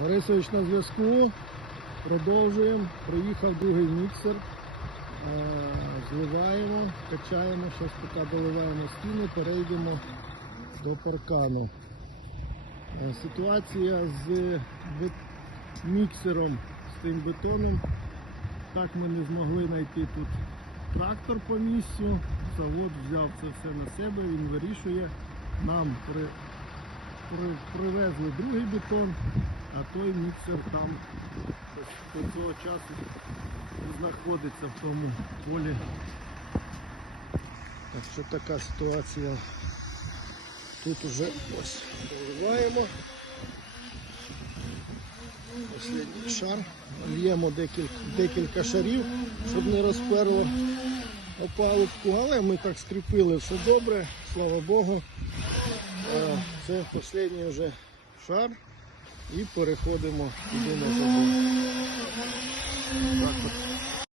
Борисович на зв'язку. Продовжуємо. Приїхав другий міксер. Е, Зливаємо, качаємо, зараз поки доливаємо стіни, перейдемо до паркану. Е, Ситуація з міксером, з тим бетоном. Так ми не змогли знайти тут трактор по місцю. Завод взяв це все на себе, він вирішує. Нам при, при, привезли другий бетон, а той міксер там до, цього часу знаходиться в тому полі. Так що така ситуація. Тут уже ось поливаємо. Останній шар. Л'ємо декілька, декілька шарів, щоб не розперло опалубку, але ми так скріпили все добре, слава Богу. Е, Це останній вже шар і переходимо туди на завод.